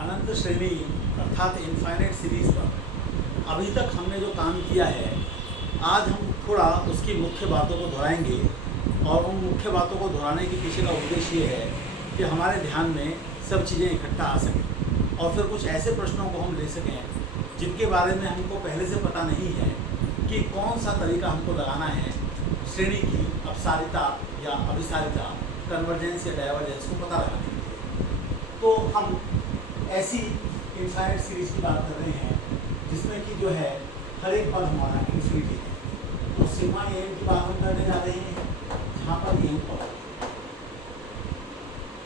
अनंत श्रेणी अर्थात infinite series पर अभी तक हमने जो काम किया है, आज हम थोड़ा उसकी मुख्य बातों को दोहराएंगे। और उन मुख्य बातों को दोहराने के पीछे का उद्देश्य ये है कि हमारे ध्यान में सब चीज़ें इकट्ठा आ सकें और फिर कुछ ऐसे प्रश्नों को हम ले सकें जिनके बारे में हमको पहले से पता नहीं है कि कौन सा तरीका हमको लगाना है श्रेणी की अपसारिता या अभिसारिता, कन्वर्जेंस या डाइवर्जेंस को पता लगाने के लिए। तो हम ऐसी इनफाइनाइट सीरीज़ की बात कर रहे हैं जिसमें कि जो है हर एक पद हमारा इन्फिनिटी है। तो सिग्मा एम की बात हम करने जा रहे हैं जहाँ पर एम पद।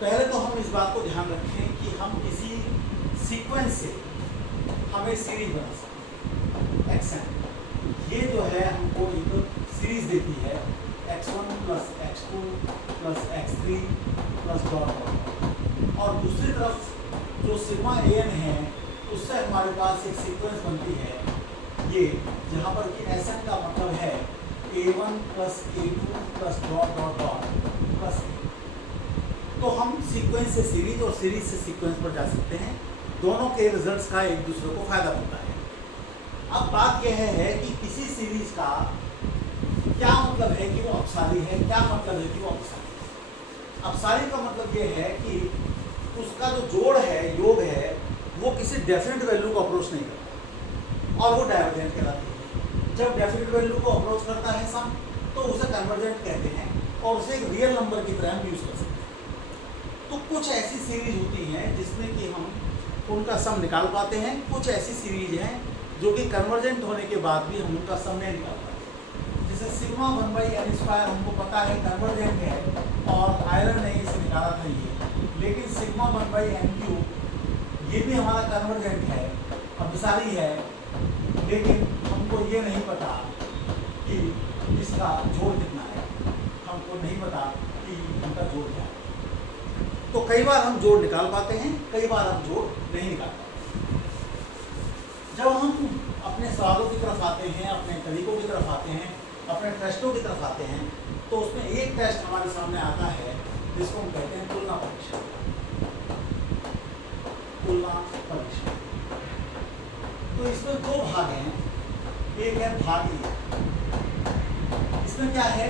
पहले तो हम इस बात को ध्यान रखें कि हम किसी सीक्वेंस से हमें सीरीज बना सकते हैं। एक्स ये जो है हमको एक सीरीज देती है x1 plus x2 plus x3 plus dot. और दूसरी तरफ जो सिग्मा एन है उससे हमारे पास एक सीक्वेंस बनती है ये, जहाँ पर कि एस एन का मतलब है a1 plus a2 plus dot dot dot plus a। तो हम सीक्वेंस से सीरीज और सीरीज से सीक्वेंस पर जा सकते हैं। दोनों के रिजल्ट्स का एक दूसरे को फायदा होता है। अब बात यह है कि किसी सीरीज का क्या मतलब है कि वो अपसारी है, क्या मतलब है कि वो अपसारी है। अपसारी का मतलब ये है कि उसका जो जोड़ है, योग है, वो किसी डेफिनेट वैल्यू को अप्रोच नहीं करता और वो डाइवर्जेंट कहलाती है। जब डेफिनेट वैल्यू को अप्रोच करता है सम, तो उसे कन्वर्जेंट कहते हैं और उसे एक रियल नंबर की तरह हम यूज कर सकते हैं। तो कुछ ऐसी सीरीज होती हैं जिसमें कि हम उनका सम निकाल पाते हैं। कुछ ऐसी सीरीज हैं जो कि कन्वर्जेंट होने के बाद भी हम उनका सम नहीं निकाल पाते। जैसे सिग्मा 1/n² हमको पता है कन्वर्जेंट है और आयरन ने इसे निकाला था ये, लेकिन सिग्मा 1/n³ ये भी हमारा कन्वर्जेंट है, अभिसारी है, लेकिन हमको ये नहीं पता कि इसका जोड़ कितना है। हमको नहीं पता कि इनका जोड़ क्या है। तो कई बार हम जोड़ निकाल पाते हैं, कई बार हम जोड़ नहीं निकाल पाते। जब हम अपने सवालों की तरफ आते हैं, अपने तरीकों की तरफ आते हैं, अपने टेस्टों की तरफ आते हैं, तो उसमें एक टेस्ट हमारे सामने आता है जिसको हम कहते हैं तुलना परीक्षण। तुलना परीक्षण। तो इसमें दो भाग हैं। एक है भाग ए। इसमें क्या है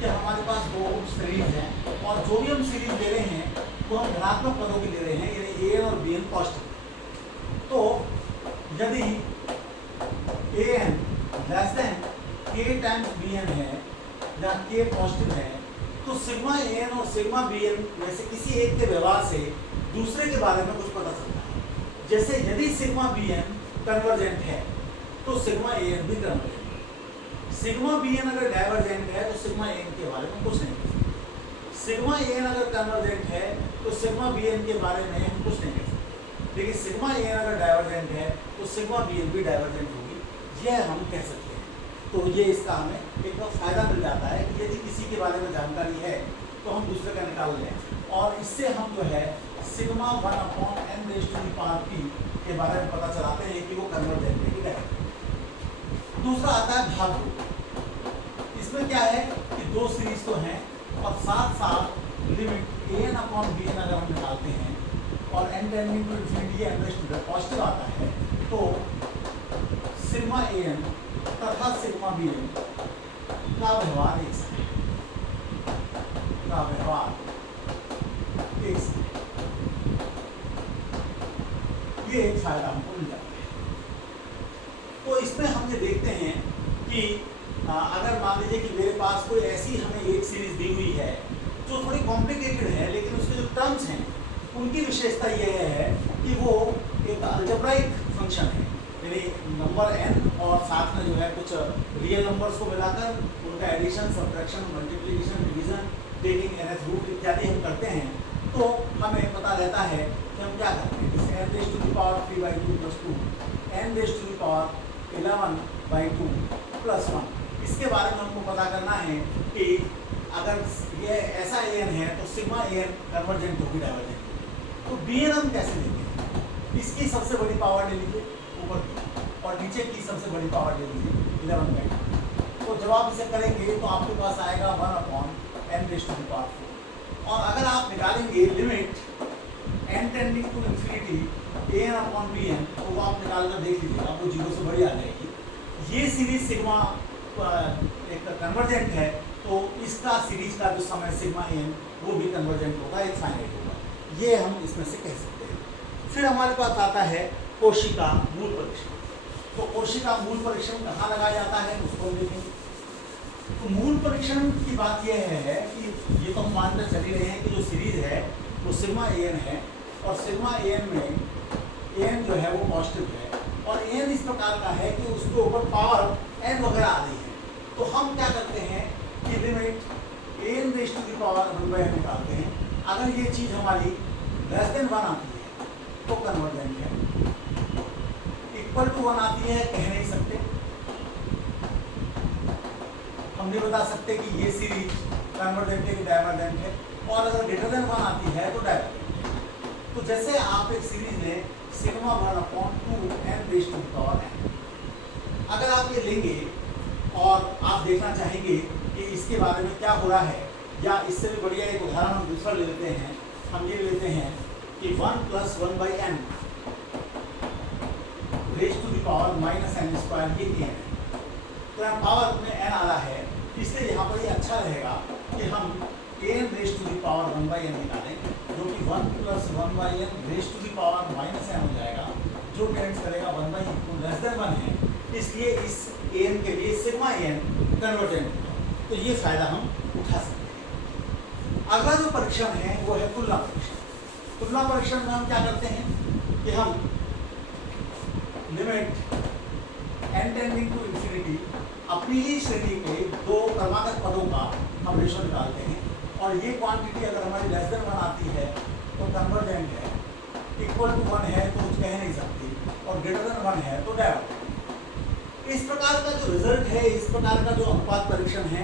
कि हमारे पास दो सीरीज हैं और जो भी हम सीरीज ले रहे हैं वो हम धनात्मक पदों की ले रहे हैं, यानी ए और बी एन पॉजिटिव। तो यदि A N less than K times B N है या के पॉजिटिव है, तो सिग्मा ए एन और सिग्मा बी एन में से किसी एक के व्यवहार से दूसरे के बारे में कुछ पता चलता है। जैसे यदि सिग्मा बी एन कन्वर्जेंट है तो सिग्मा ए एन भी कन्वर्जेंट है। सिग्मा बी एन अगर डाइवर्जेंट है तो सिग्मा ए एन के बारे में कुछ नहीं कह सकते। सिग्मा ए एन अगर कन्वर्जेंट है तो सिग्मा बी एन के बारे में हम कुछ नहीं कह सकते। लेकिन सिग्मा ए एन अगर डाइवर्जेंट है तो सिग्मा बी एन भी डाइवर्जेंट होगी, यह हम कह सकते हैं। तो ये इसका हमें एक फायदा मिल जाता है कि यदि किसी के बारे में जानकारी है तो हम दूसरे का निकाल लें और इससे हम जो है सिग्मा 1/n⁻p के बारे में पता चलाते हैं कि वो कन्वर्जेंट है कि डाइवर्जेंट। दूसरा आता है भाग दो। इसमें क्या है कि दो सीरीज तो हैं और साथ साथ लिमिट an/bn अगर हम निकालते हैं और n tending to infinity n positive आता है, तो सिग्मा an तथा सिग्मा bn का व्यवहार एक सा है। का व्यवहार एक सा। ये एक फायदा हमको मिल जाता है। तो इसमें हम ये देखते हैं कि अगर मान लीजिए कि मेरे पास कोई ऐसी हमें एक सीरीज दी हुई है जो थोड़ी कॉम्प्लिकेटेड है, लेकिन उसके जो टर्म्स हैं उनकी विशेषता यह है कि वो एक अलजेब्राइक फंक्शन है, यानी नंबर n और साथ में जो है कुछ रियल नंबर्स को मिलाकर उनका addition, subtraction, multiplication, division, taking nth root इत्यादि हम करते हैं। तो हमें पता रहता है कि हम क्या करते हैं। जैसे n⁻³ + 2, n⁻11/2 + 1, इसके बारे में हमको पता करना है कि अगर ये ऐसा an है तो सिग्मा an कन्वर्जेंट होगी, डाइवर्जेंट। तो bn हम कैसे लेते हैं? इसकी सबसे बड़ी पावर ले लीजिए ऊपर की और नीचे की सबसे बड़ी पावर ले लीजिए 11/2। तो जब आप इसे करेंगे तो आपके पास आएगा 1/n⁻⁴। और अगर आप निकालेंगे limit n tending to infinity an upon B N, तो वो आप निकाल कर देख लीजिएगा, वो 0 से बड़ी आ जाएगी। ये सीरीज सिग्मा एक कन्वर्जेंट है, तो इसका सीरीज का जो समय सिग्मा एन वो भी कन्वर्जेंट होगा, एक फाइनाइट होगा। ये हम इसमें से कह सकते हैं। फिर हमारे पास आता है कोशिका मूल परीक्षण। तो कोशिका मूल परीक्षण कहाँ लगाया जाता है उसको हम देखेंगे। तो मूल परीक्षण की बात यह है कि ये तो हम मानकर चल ही रहे हैं कि जो सीरीज है वो सिग्मा एन है, और सिग्मा एन में एन जो है वो पॉजिटिव है, और एन इस प्रकार का है कि उसके ऊपर पावर एन वगैरह आ रही है। तो हम क्या करते हैं कि limit N raise to the power 1/n निकालते हैं। अगर ये चीज़ हमारी लेस देन 1 आती है तो कन्वर्जेंट है, इक्वल टू 1 आती है कह नहीं सकते, हम नहीं बता सकते कि ये सीरीज कन्वर्जेंट है कि डाइवर्जेंट है, और अगर ग्रेटर देन 1 आती है तो डाइवर्जेंट है। तो जैसे आप एक सीरीज लें sigma 1/2 n raise to the power n, अगर आप ये लेंगे और आप देखना चाहेंगे कि इसके बारे में क्या हो रहा है, या इससे भी बढ़िया एक उदाहरण हम दूसरा ले लेते हैं। हम ये लेते हैं कि 1 + 1/n raise to the power -n², ये n है। तो यहाँ पावर में n आ रहा है, इसलिए यहाँ पर ये अच्छा रहेगा कि हम n raise to the power 1/n निकालें, जो कि 1 + 1/n raise to the power -n हो जाएगा, जो टेंड्स करेगा 1/1 है। इसलिए इस n के लिए सिग्मा n कन्वर्जेंट होगा। तो ये फायदा हम उठा सकते हैं। अगला जो परीक्षण है वो है तुलना परीक्षण। तुलना परीक्षण में हम क्या करते हैं कि हम limit n tending to infinity अपनी ही श्रेणी के दो क्रमागत पदों का हम रेशो निकालते हैं, और ये क्वांटिटी अगर हमारी लेस देन 1 आती है तो कन्वर्जेंट है, इक्वल टू 1 है तो कुछ कह नहीं सकती, और ग्रेटर देन 1 है तो डाइवर्जेंट। इस प्रकार का जो रिजल्ट है, इस प्रकार का जो अनुपात परीक्षण है,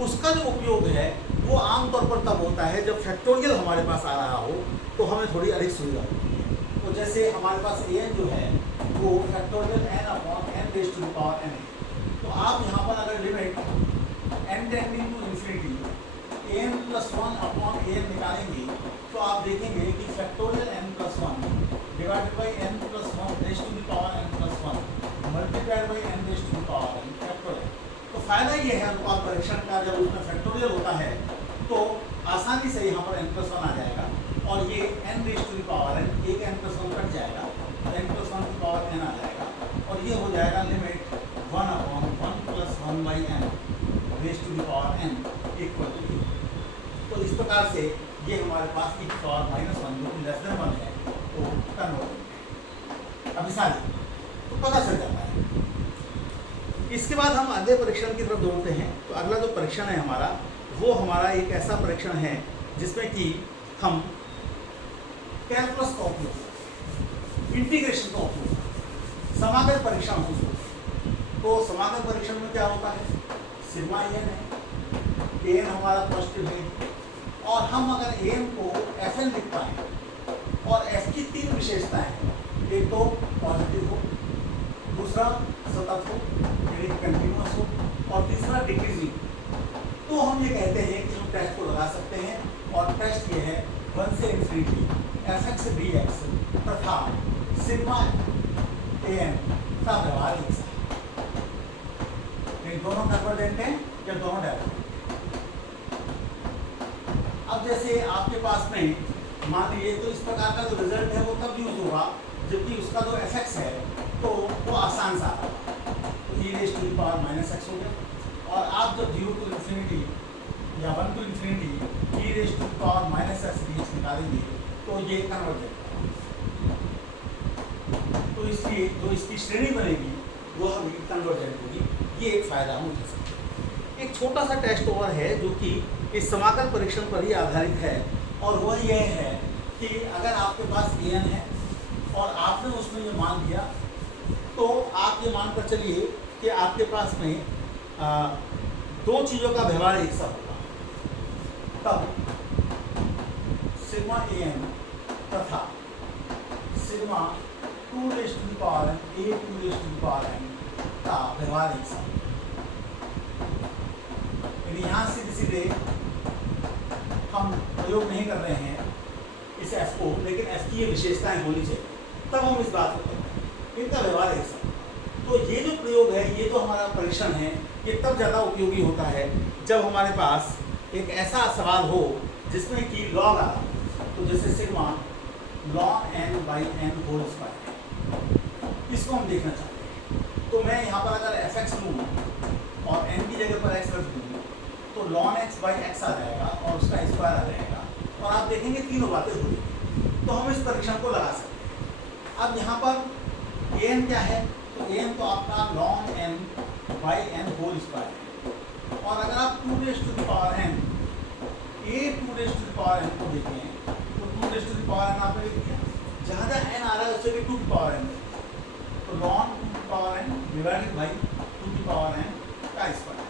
उसका जो उपयोग है वो आमतौर पर तब होता है जब फैक्टोरियल हमारे पास आ रहा हो, तो हमें थोड़ी अधिक सुविधा होती है। तो जैसे हमारे पास an जो है वो factorial n/n raise to the power n है। तो आप यहाँ पर अगर limit n tending to infinity an + 1/n निकालेंगे, तो आप देखेंगे कि factorial n+1 divided by n + 1 raise to the power n+1 multiplied by n raise to the power n factorial. तो फायदा ये है अनुपात परीक्षण का, जब उसमें फैक्टोरियल होता है तो आसानी से यहाँ पर n+1 आ जाएगा, और ये n raise to the power n, एक n+1 कट जाएगा, n+1 की पावर n आ जाएगा, और ये हो जाएगा limit 1/1 + 1/n raise to the power n equal to. तो इस प्रकार से ये हमारे पास e की पावर -1 जो कि लेस देन 1 है तो कन्वर्ट है। अब सारी तो पता चल जाता है। इसके बाद हम अगले परीक्षण की तरफ दौड़ते हैं। तो अगला जो परीक्षण है हमारा, वो हमारा एक ऐसा परीक्षण है जिसमें कि हम कैलकुलस का उपयोग, इंटीग्रेशन का उपयोग, समाकल परीक्षण हो। तो समाकल परीक्षण में क्या होता है, सिग्मा एन है, एन हमारा पॉजिटिव है, और हम अगर एन को Fn लिख पाए, और F की 3 विशेषताएं हैं, एक तो पॉजिटिव हो, दूसरा सतत हो यानी कंटिन्यूअस हो, और तीसरा डिक्रीजिंग, तो हम ये कहते हैं कि हम टेस्ट को लगा सकते हैं। और टेस्ट ये है 1 से इन्फिनिटी fx dx तथा सिग्मा an का व्यवहार एक सा है। दोनों कन्वर्जेंट हैं या दोनों डाइवर्जेंट। अब जैसे आपके पास में मान लीजिए, तो इस प्रकार का जो रिजल्ट है वो तब यूज होगा जबकि उसका जो fx है तो वो आसान सा होगा, तो e raise to the power -x हो गया। और आप जब 0 to इन्फिनिटी या 1 to infinity e raise to the power -x dx निकालेंगे तो ये कन्वर्जेंट। तो इसलिए जो इसकी श्रेणी बनेगी वह भी कन्वर्जेंट होगी। ये एक फायदा हम उठा सकते हैं। एक छोटा सा टेस्ट ओवर है जो कि इस समाकल परीक्षण पर ही आधारित है, और वह यह है कि अगर आपके पास an है और आपने उसमें ये मान दिया, तो आप ये मान कर चलिए कि आपके पास में दो चीज़ों का व्यवहार एक सा होगा, तब सिग्मा an तथा sigma 2 raise to the power n, a 2 raise to the power n का व्यवहार एक सा। यदि यहाँ सीधे सीधे हम प्रयोग नहीं कर रहे हैं, इस F को, लेकिन F की ये विशेषताएं होनी चाहिए, तब हम इस बात को करते हैं। इनका व्यवहार एक सा। तो ये जो प्रयोग है, ये जो हमारा परीक्षण है, ये तब ज़्यादा उपयोगी होता है जब हमारे पास एक ऐसा सवाल हो जिसमें कि लॉग आ, तो जैसे sigma ln n by n whole square है, इसको हम देखना चाहते हैं। तो मैं यहाँ पर अगर fx लूँ और n की जगह पर x रख दूँ, तो ln x बाई x आ जाएगा और उसका स्क्वायर आ जाएगा, और आप देखेंगे तीनों बातें हो गई। तो हम इस परीक्षण को लगा सकते हैं। अब यहाँ पर an क्या है, तो an तो आपका ln n by n whole square है, और अगर आप 2 raise to the power n a 2 raise to the power n को देखें, तो 2 raise to the power n आपने लिख दिया, जहाँ जहाँ n आ रहा है उससे भी 2 की पावर n, तो ln 2 की पावर n डिवाइडेड बाई 2 की पावर n का स्क्वायर।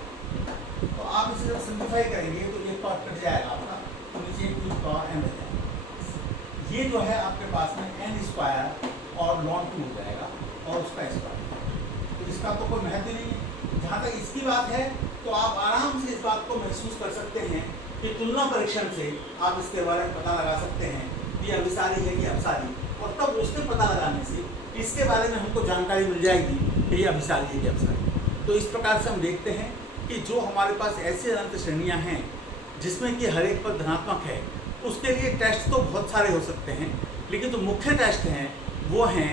तो आप इसे जब सिंप्लीफाई करेंगे तो ये पार्ट कट जाएगा आपका, तो नीचे 2 की पावर n रह जाएगा। ये जो है आपके पास में n स्क्वायर और ln 2 हो जाएगा और उसका स्क्वायर, तो इसका तो कोई महत्व नहीं है। जहाँ तक इसकी बात है, तो आप आराम से इस बात को महसूस कर सकते हैं कि तुलना परीक्षण से आप इसके बारे में पता लगा सकते हैं कि ये अभिसारी है कि अपसारी, और तब उसके पता लगाने से इसके बारे में हमको जानकारी मिल जाएगी कि ये अभिसारी है कि अपसारी। तो इस प्रकार से हम देखते हैं कि जो हमारे पास ऐसी अनंत श्रेणियाँ हैं जिसमें कि हर एक पद धनात्मक है, उसके लिए टेस्ट तो बहुत सारे हो सकते हैं, लेकिन जो मुख्य टेस्ट हैं वो हैं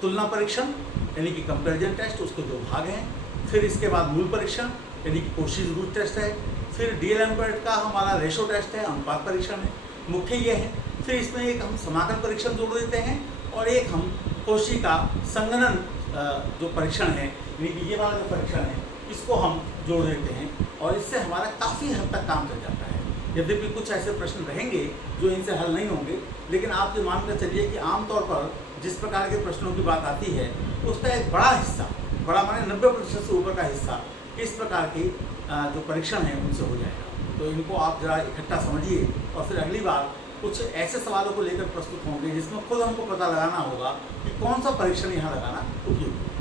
तुलना परीक्षण यानी कि कंपैरिजन टेस्ट, उसके 2 भाग हैं। फिर इसके बाद मूल परीक्षण यानी कि कोशीज रूट टेस्ट है। फिर डीएलएम्बर्ट का हमारा रेशो टेस्ट है, अनुपात परीक्षण है, मुख्य ये है। फिर इसमें एक हम समाकल परीक्षण जोड़ देते हैं और एक हम कोशी का संगणन जो परीक्षण है यानी कि ये वाला जो परीक्षण है इसको हम जोड़ देते हैं, और इससे हमारा काफ़ी हद तक काम चल जाता है। यद्यपि कुछ ऐसे प्रश्न रहेंगे जो इनसे हल नहीं होंगे, लेकिन आप ये मानकर चलिए कि आमतौर पर जिस प्रकार के प्रश्नों की बात आती है उसका एक बड़ा हिस्सा, बड़ा माने 90% से ऊपर का हिस्सा इस प्रकार के जो परीक्षण हैं उनसे हो जाएगा। तो इनको आप जरा इकट्ठा समझिए, और फिर अगली बार कुछ ऐसे सवालों को लेकर प्रस्तुत होंगे जिसमें खुद हमको पता लगाना होगा कि कौन सा परीक्षण यहाँ लगाना उपयोगी है।